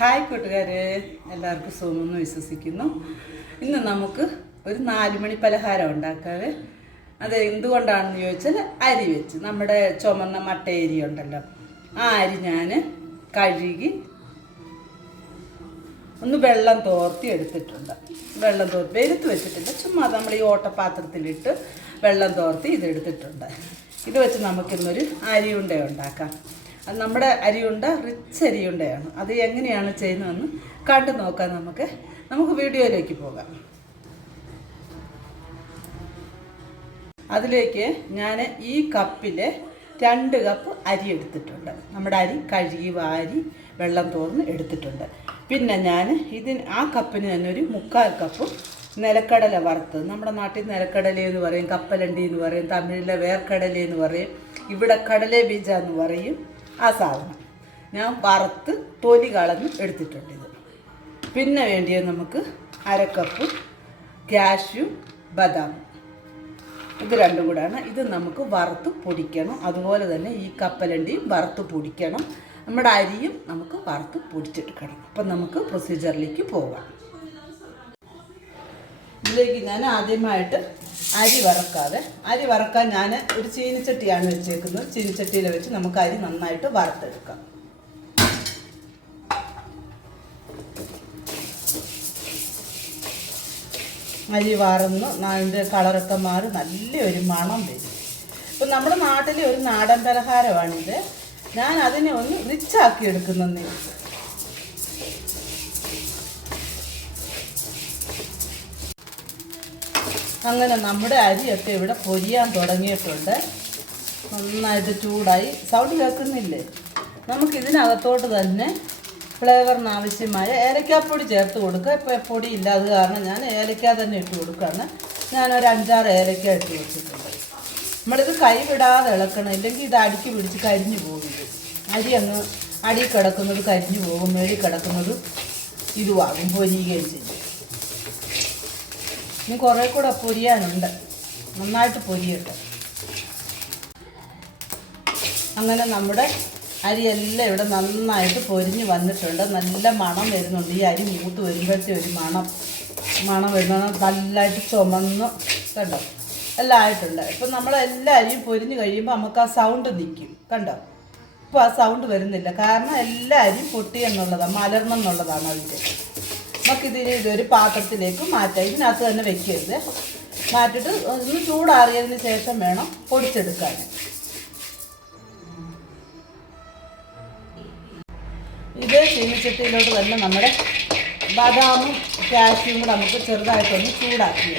Hi കൂട്ടുകാരെ, എല്ലാവർക്കും സുഖമെന്ന് വിശ്വസിക്കുന്നു. ഇന്ന് നമുക്ക് ഒരു 4 മണി പലഹാരം ഉണ്ടാക്കാവേ. അത് എന്തുകൊണ്ടാണെന്ന് ചോദിച്ചാൽ അരി വെച്ച് നമ്മുടെ ചുമന്ന മട്ട അരി ഉണ്ടല്ലോ, ആ അരി ഞാൻ കഴുകി ഒന്ന് വെള്ളം തോർത്തി എടുത്തിട്ടുണ്ട്. വെള്ളം തോർത്തി വെയിലത്ത് വെച്ചിട്ടില്ല, ചുമ്മാ നമ്മൾ ഈ ഓട്ടപാത്രത്തിലിട്ട് വെള്ളം തോർത്തി ഇതെടുത്തിട്ടുണ്ട്. ഇത് വെച്ച് നമുക്കിന്നൊരു അരിയുണ്ട ഉണ്ടാക്കാം. അത് നമ്മുടെ അരിയുണ്ട റിച്ച് അരിയുണ്ടയാണ്. അത് എങ്ങനെയാണ് ചെയ്യുന്നതെന്ന് കണ്ടു നോക്കാം. നമുക്ക് വീഡിയോയിലേക്ക് പോകാം. അതിലേക്ക് ഞാൻ ഈ കപ്പിൽ 2 കപ്പ് അരി എടുത്തിട്ടുണ്ട്. നമ്മുടെ അരി കഴുകി വാരി വെള്ളം തോർന്ന് എടുത്തിട്ടുണ്ട്. പിന്നെ ഞാൻ ആ കപ്പിന് തന്നെ ഒരു 3/4 കപ്പ് നിലക്കടല വറുത്ത്, നമ്മുടെ നാട്ടിൽ നിലക്കടല എന്ന് പറയും, കപ്പലണ്ടി എന്ന് പറയും, തമിഴിലെ വേർക്കടല എന്ന് പറയും, ഇവിടെ കടല ബീജ എന്ന് പറയും. ആ സാധനം ഞാൻ വറുത്ത് തൊലി കളഞ്ഞ് എടുത്തിട്ടുണ്ട്. ഇത് പിന്നെ വേണ്ടിയത് നമുക്ക് 1/2 കപ്പ് കാഷ്യൂ ബദാം, ഇത് രണ്ടും കൂടെയാണ്. ഇത് നമുക്ക് വറുത്ത് പൊടിക്കണം. അതുപോലെ തന്നെ ഈ കപ്പലണ്ടിയും വറുത്ത് പൊടിക്കണം. നമ്മുടെ അരിയും നമുക്ക് വറുത്ത് പൊടിച്ചെടുക്കണം. അപ്പം നമുക്ക് പ്രൊസീജിയറിലേക്ക് പോകാം. ഇതിലേക്ക് ഞാൻ ആദ്യമായിട്ട് അരി വറക്കാൻ ഞാൻ ഒരു ചീനിച്ചട്ടിയാണ് വെച്ചേക്കുന്നത്. ചീനിച്ചട്ടിയിൽ വെച്ച് നമുക്ക് അരി നന്നായിട്ട് വറുത്തെടുക്കാം. അരി വറന്ന് അതിൻ്റെ കളറൊക്കെ മാറി നല്ലൊരു മണം വരും. ഇപ്പം നമ്മുടെ നാട്ടിലെ ഒരു നാടൻ പലഹാരമാണിത്. ഞാൻ അതിനെ ഒന്ന് റിച്ചാക്കി എടുക്കുന്നേ. അങ്ങനെ നമ്മുടെ അരിയൊക്കെ ഇവിടെ പൊരിയാൻ തുടങ്ങിയിട്ടുണ്ട്. നന്നായിട്ട് ചൂടായി. സൗണ്ട് കേൾക്കുന്നില്ലേ? നമുക്കിതിനകത്തോട്ട് തന്നെ ഫ്ലേവറിന് ആവശ്യമായ ഏലക്കാപ്പൊടി ചേർത്ത് കൊടുക്കുക. ഇപ്പോൾ പൊടി ഇല്ലാതെ കാരണം ഞാൻ ഏലക്ക തന്നെ ഇട്ട് കൊടുക്കുകയാണ്. ഞാനൊരു 5-6 ഏലക്ക ഇട്ട് വെച്ചിട്ടുണ്ട്. നമ്മളിത് കൈ വിടാതെ ഇളക്കണം, ഇല്ലെങ്കിൽ ഇത് അടിക്ക് പിടിച്ച് കരിഞ്ഞു പോകും. അരി അങ്ങ് അടി കിടക്കുന്നത് കരിഞ്ഞു പോകും, മേടി കിടക്കുന്നത് ഇതുവാകും, പൊരിയുകയും ചെയ്യും. ഇനി കുറേ കൂടെ പൊരിയാനുണ്ട്, നന്നായിട്ട് പൊരിയട്ടെ. അങ്ങനെ നമ്മുടെ അരിയെല്ലാം ഇവിടെ നന്നായിട്ട് പൊരിഞ്ഞ് വന്നിട്ടുണ്ട്. നല്ല മണം വരുന്നുണ്ട്. ഈ അരി മൂത്ത് വരുമ്പോഴത്തെ ഒരു മണം വരുന്നത് നല്ലതായിട്ട് ചുമന്ന് കണ്ടോ എല്ലാം ആയിട്ടുണ്ട്. ഇപ്പം നമ്മളെല്ലാ അരിയും പൊരിഞ്ഞ് കഴിയുമ്പോൾ നമുക്ക് ആ സൗണ്ട് നിൽക്കും, കണ്ടോ? ഇപ്പോൾ ആ സൗണ്ട് വരുന്നില്ല, കാരണം എല്ലാ അരിയും പൊട്ടിയെന്നുള്ളതാണ്, മലർന്നെന്നുള്ളതാണ് അതിൻ്റെ. നമുക്കിതിന് ഇതൊരു പാത്രത്തിലേക്ക് മാറ്റാം. ഇതിനകത്ത് തന്നെ വെക്കരുത്, മാറ്റിയിട്ട് ഒന്ന് ചൂടാറിയതിന് ശേഷം വേണം പൊടിച്ചെടുക്കാൻ. ഇത് ചീനിച്ചട്ടിയിലോട്ട് തന്നെ നമ്മുടെ ബദാമും കാഷ്യൂം കൂടെ നമുക്ക് ചെറുതായിട്ടൊന്ന് ചൂടാക്കി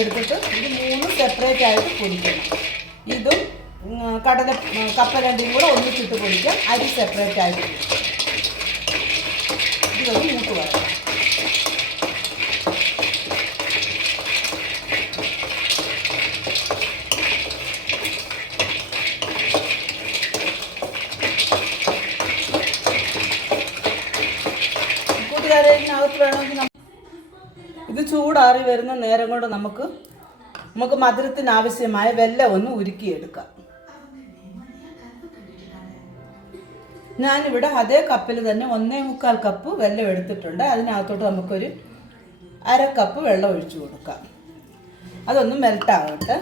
എടുത്തിട്ട് ഇത് 3 സെപ്പറേറ്റ് ആയിട്ട് പൊടിക്കണം. ഇതും കപ്പലണ്ടിയും കൂടെ ഒന്നിച്ചിട്ട് പൊടിക്കാം. അരി സെപ്പറേറ്റ് ആയിട്ട് ഇതൊന്ന് മൂത്ത് വരണം. കൂട്ടുകാരെ, ഇതിനകത്ത് വേണമെങ്കിൽ ഇത് ചൂടാറി വരുന്ന നേരം കൊണ്ട് നമുക്ക് മധുരത്തിന് ആവശ്യമായ വെല്ലം ഒന്ന് ഉരുക്കിയെടുക്കാം. ഞാനിവിടെ അതേ കപ്പിൽ തന്നെ 1/4 കപ്പ് വെള്ളം എടുത്തിട്ടുണ്ട്. അതിനകത്തോട്ട് നമുക്കൊരു 1/2 കപ്പ് വെള്ളം ഒഴിച്ചു കൊടുക്കാം. അതൊന്ന് മെൽട്ടാവട്ടെ.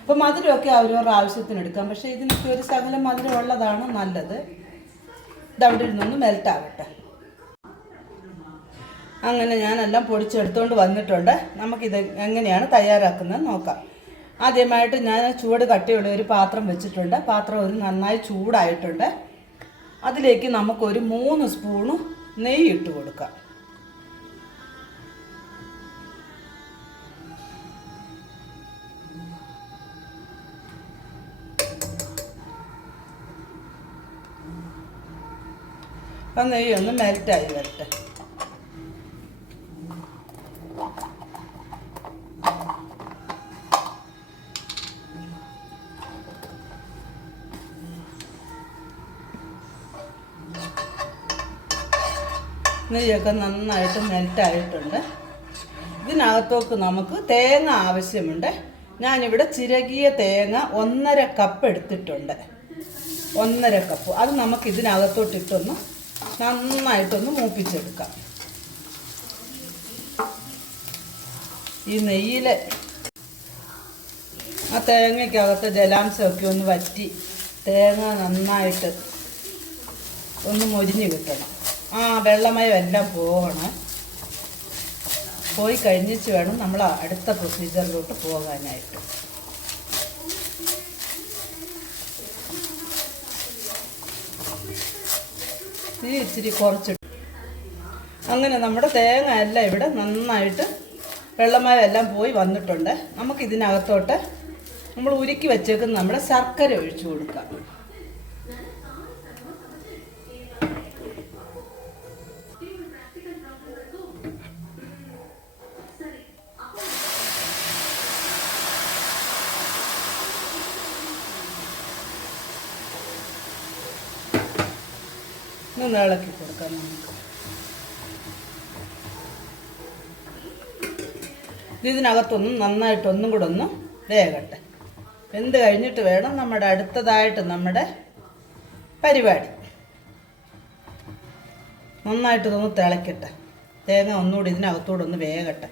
അപ്പോൾ മധുരമൊക്കെ അവരവരുടെ ആവശ്യത്തിന് എടുക്കാം, പക്ഷേ ഇതിനൊക്കെ ഒരു ശകലം മധുരം ഉള്ളതാണ് നല്ലത്. ഇതവിടെ ഇരുന്നൊന്ന് മെൽട്ടാവട്ടെ. അങ്ങനെ ഞാനെല്ലാം പൊടിച്ചെടുത്തുകൊണ്ട് വന്നിട്ടുണ്ട്. നമുക്കിത് എങ്ങനെയാണ് തയ്യാറാക്കുന്നത് നോക്കാം. ആദ്യമായിട്ട് ഞാൻ ചൂട് കട്ടിയുള്ള ഒരു പാത്രം വെച്ചിട്ടുണ്ട്. പാത്രം ഒരു നന്നായി ചൂടായിട്ടുണ്ട്. അതിലേക്ക് നമുക്കൊരു 3 സ്പൂണ് നെയ്യ് ഇട്ട് കൊടുക്കാം. ആ നെയ്യ് ഒന്ന് മെൽറ്റായി വരട്ടെ. നെയ്യൊക്കെ നന്നായിട്ട് മെൽറ്റായിട്ടുണ്ട്. ഇതിനകത്തോട്ട് നമുക്ക് തേങ്ങ ആവശ്യമുണ്ട്. ഞാനിവിടെ ചിരകിയ തേങ്ങ 1.5 കപ്പ് എടുത്തിട്ടുണ്ട്. 1.5 കപ്പ്. അത് നമുക്ക് ഇതിനകത്തോട്ടിട്ടൊന്ന് നന്നായിട്ടൊന്ന് മൂപ്പിച്ചെടുക്കാം. ഈ നെയ്യിൽ ആ തേങ്ങയ്ക്കകത്ത് ജലാംശമൊക്കെ ഒന്ന് വറ്റി തേങ്ങ നന്നായിട്ട് ഒന്ന് മൊരിഞ്ഞ് കിട്ടണം. ആ വെള്ളമയം എല്ലാം പോകണം. പോയി കഴിഞ്ഞിട്ട് വേണം നമ്മൾ അടുത്ത പ്രൊസീജിയറിലോട്ട് പോകാനായിട്ട്. ഇച്ചിരി കുറച്ചിട്ട് അങ്ങനെ നമ്മുടെ തേങ്ങ എല്ലാം ഇവിടെ നന്നായിട്ട് വെള്ളമയം എല്ലാം പോയി വന്നിട്ടുണ്ട്. നമുക്കിതിനകത്തോട്ട് നമ്മൾ ഉരുക്കി വെച്ചേക്കുന്ന നമ്മുടെ ശർക്കര ഒഴിച്ചു കൊടുക്കാം. ഒന്ന് ഇളക്കി കൊടുക്കാം നമുക്ക്. ഇതിനകത്തൊന്നും നന്നായിട്ടൊന്നും കൂടെ ഒന്ന് വേകട്ടെ. വെന്ത് കഴിഞ്ഞിട്ട് വേണം നമ്മുടെ അടുത്തതായിട്ട് നമ്മുടെ പരിപാടി. നന്നായിട്ടൊന്ന് തിളക്കട്ടെ. തേങ്ങ ഒന്നുകൂടി ഇതിനകത്തൂടെ ഒന്ന് വേകട്ടെ.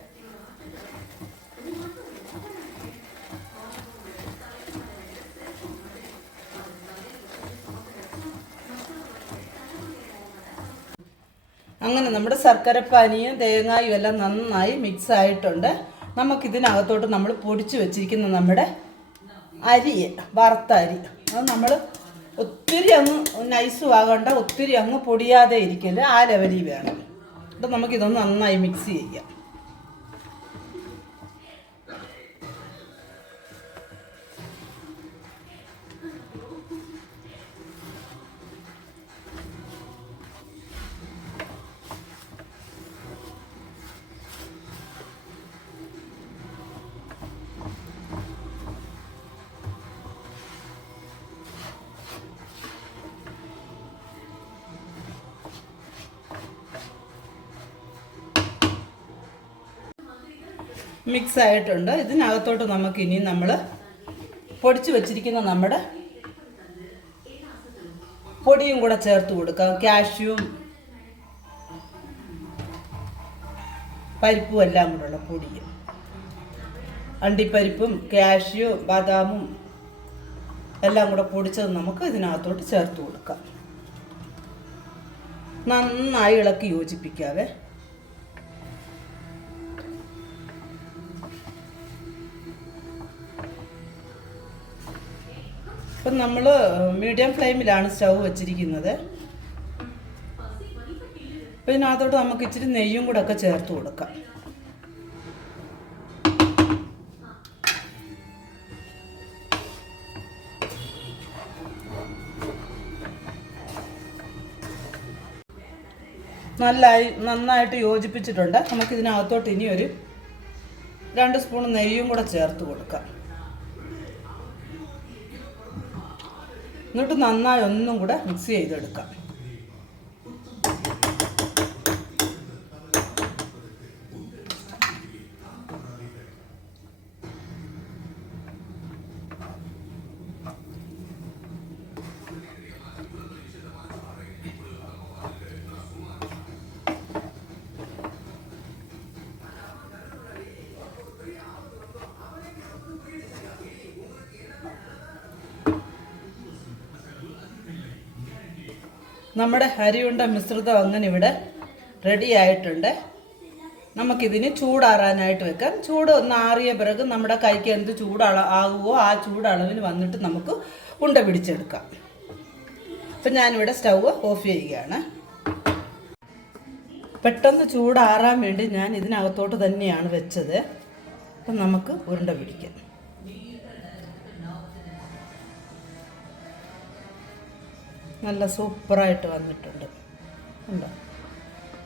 അങ്ങനെ നമ്മുടെ ശർക്കരപ്പാനിയും തേങ്ങായും എല്ലാം നന്നായി മിക്സ് ആയിട്ടുണ്ട്. നമുക്കിതിനകത്തോട്ട് നമ്മൾ പൊടിച്ച് വെച്ചിരിക്കുന്ന നമ്മുടെ അരി, വറുത്ത അരി, അത് നമ്മൾ ഒത്തിരി അങ്ങ് നൈസും ആകണ്ട, ഒത്തിരി അങ്ങ് പൊടിയാതെ ഇരിക്കില്ല, ആ ലെവലിൽ വേണം. അപ്പം നമുക്കിതൊന്ന് നന്നായി മിക്സ് ചെയ്യാം. മിക്സ് ആയിട്ടുണ്ട്. ഇതിനകത്തോട്ട് നമുക്ക് ഇനി നമ്മൾ പൊടിച്ച് വെച്ചിരിക്കുന്ന നമ്മുടെ പൊടിയും കൂടെ ചേർത്ത് കൊടുക്കാം. കാഷ്യൂം പരിപ്പും എല്ലാം കൂടെയുള്ള പൊടിയും, അണ്ടിപ്പരിപ്പും കാഷ്യൂം ബദാമും എല്ലാം കൂടെ പൊടിച്ചത് നമുക്ക് ഇതിനകത്തോട്ട് ചേർത്ത് കൊടുക്കാം. നന്നായി ഇളക്കി യോജിപ്പിക്കാവേ. ഇപ്പം നമ്മൾ മീഡിയം ഫ്ലെയിമിലാണ് സ്റ്റൗ വെച്ചിരിക്കുന്നത്. അപ്പം ഇതിനകത്തോട്ട് നമുക്ക് ഇച്ചിരി നെയ്യും കൂടെ ഒക്കെ ചേർത്ത് കൊടുക്കാം. നന്നായിട്ട് യോജിപ്പിച്ചിട്ടുണ്ട്. നമുക്കിതിനകത്തോട്ട് ഇനി ഒരു 2 സ്പൂൺ നെയ്യും കൂടെ ചേർത്ത് കൊടുക്കാം. എന്നിട്ട് നന്നായി ഒന്നും കൂടെ മിക്സ് ചെയ്തെടുക്കാം. നമ്മുടെ അരിയുണ്ട മിശ്രിതം അങ്ങനെ ഇവിടെ റെഡി ആയിട്ടുണ്ട്. നമുക്കിതിന് ചൂടാറാനായിട്ട് വെക്കാം. ചൂട് ഒന്ന് ആറിയ പിറക് നമ്മുടെ കൈക്ക് എന്ത് ആകുമോ ആ ചൂടളവിൽ വന്നിട്ട് നമുക്ക് ഉണ്ട പിടിച്ചെടുക്കാം. അപ്പം ഞാനിവിടെ സ്റ്റൗ ഓഫ് ചെയ്യുകയാണ്. പെട്ടെന്ന് ചൂടാറാൻ വേണ്ടി ഞാൻ ഇതിനകത്തോട്ട് തന്നെയാണ് വെച്ചത്. അപ്പം നമുക്ക് ഉരുണ്ട പിടിക്കാം. നല്ല സൂപ്പറായിട്ട് വന്നിട്ടുണ്ട്. ഉണ്ടോ?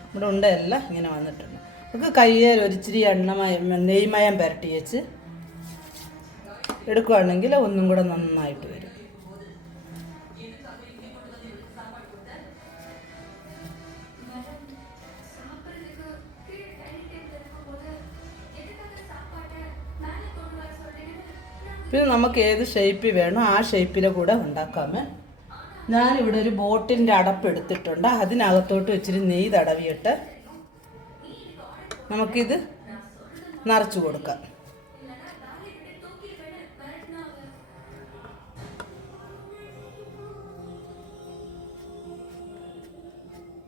ഇവിടെ ഉണ്ടയെല്ലാം ഇങ്ങനെ വന്നിട്ടുണ്ട്. നമുക്ക് കയ്യിൽ ഒരിച്ചിരി നെയ്മയം പുരട്ടി വെച്ച് എടുക്കുകയാണെങ്കിൽ ഒന്നും കൂടെ നന്നായിട്ട് വരും. പിന്നെ നമുക്ക് ഏത് ഷേപ്പിൽ വേണോ ആ ഷേപ്പിലെ കൂടെ ഉണ്ടാക്കാമേ. ഞാനിവിടെ ഒരു ബോട്ടിൻ്റെ അടപ്പ് എടുത്തിട്ടുണ്ട്. അതിനകത്തോട്ട് ഇച്ചിരി നെയ്യ് തടവിയിട്ട് നമുക്കിത് നിറച്ച് കൊടുക്കാം.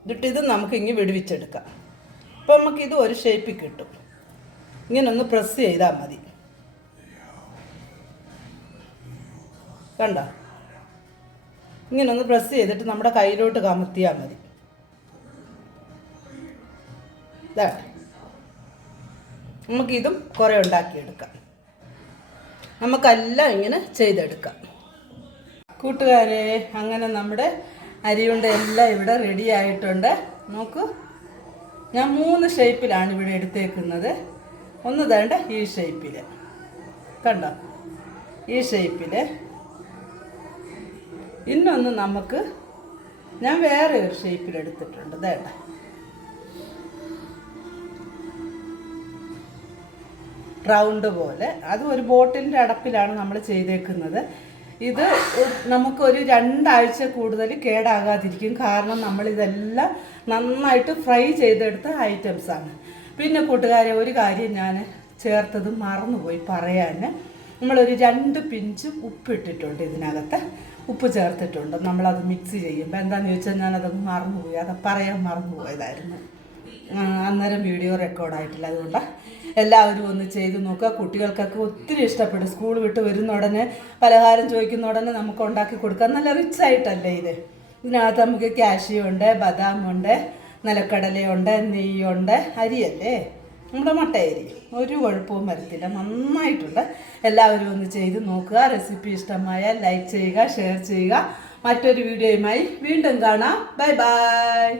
എന്നിട്ട് നമുക്ക് ഇങ്ങനെ വിടുവിച്ചെടുക്കാം. അപ്പോൾ നമുക്കിത് ഒരു ഷേപ്പിൽ കിട്ടും. ഇങ്ങനെ ഒന്ന് പ്രസ് ചെയ്താൽ മതി. കണ്ടോ? ഇങ്ങനെ ഒന്ന് പ്രസ് ചെയ്തിട്ട് നമ്മുടെ കയ്യിലോട്ട് കമത്തിയാൽ മതി. ഇതാ, നമുക്കിതും കുറേ ഉണ്ടാക്കിയെടുക്കാം. നമുക്കെല്ലാം ഇങ്ങനെ ചെയ്തെടുക്കാം. കൂട്ടുകാരെ, അങ്ങനെ നമ്മുടെ അരിയുണ്ട എല്ലാം ഇവിടെ റെഡി ആയിട്ടുണ്ട്. നോക്കൂ, ഞാൻ 3 ഷേപ്പിലാണ് ഇവിടെ എടുത്തേക്കുന്നത്. ഒന്ന് വേണ്ട ഈ ഷേപ്പിൽ, കണ്ടോ? ഈ ഷേപ്പിൽ. ഇന്നൊന്ന് ഞാൻ വേറെ ഒരു ഷേപ്പിൽ എടുത്തിട്ടുണ്ട്. വേണ്ട, റൗണ്ട് പോലെ. അത് ഒരു ബോട്ടിലിൻ്റെ അടപ്പിലാണ് നമ്മൾ ചെയ്തേക്കുന്നത്. ഇത് നമുക്കൊരു 2 ആഴ്ച കൂടുതൽ കേടാകാതിരിക്കും. കാരണം നമ്മളിതെല്ലാം നന്നായിട്ട് ഫ്രൈ ചെയ്തെടുത്ത ഐറ്റംസാണ്. പിന്നെ കൂട്ടുകാരെ, ഒരു കാര്യം ഞാൻ ചേർത്തത് മറന്നുപോയി പറയാൻ. നമ്മളൊരു 2 പിഞ്ച് ഉപ്പിട്ടിട്ടുണ്ട്. ഇതിനകത്ത് ഉപ്പ് ചേർത്തിട്ടുണ്ട്. നമ്മളത് മിക്സ് ചെയ്യുമ്പോൾ എന്താണെന്ന് ചോദിച്ചാൽ ഞാനതൊന്ന് മറന്നുപോയി. അത് പറയാൻ മറന്നുപോയതായിരുന്നു. അന്നേരം വീഡിയോ റെക്കോർഡായിട്ടില്ല. അതുകൊണ്ട് എല്ലാവരും ഒന്ന് ചെയ്ത് നോക്കുക. കുട്ടികൾക്കൊക്കെ ഒത്തിരി ഇഷ്ടപ്പെടും. സ്കൂൾ വിട്ട് വരുന്ന ഉടനെ പലഹാരം ചോദിക്കുന്ന ഉടനെ നമുക്ക് ഉണ്ടാക്കി കൊടുക്കാം. നല്ല റിച്ച് ആയിട്ടല്ലേ ഇത്. ഇതിനകത്ത് നമുക്ക് കാഷ്യയുണ്ട്, ബദാമുണ്ട്, നിലക്കടലയുണ്ട്, നെയ്യുണ്ട്. അരിയല്ലേ, നമ്മുടെ മട്ടയരി. ഒരു കുഴപ്പവും വരത്തില്ല. നന്നായിട്ടുണ്ട്. എല്ലാവരും ഒന്ന് ചെയ്ത് നോക്കുക. റെസിപ്പി ഇഷ്ടമായാൽ ലൈക്ക് ചെയ്യുക, ഷെയർ ചെയ്യുക. മറ്റൊരു വീഡിയോയുമായി വീണ്ടും കാണാം. Bye bye.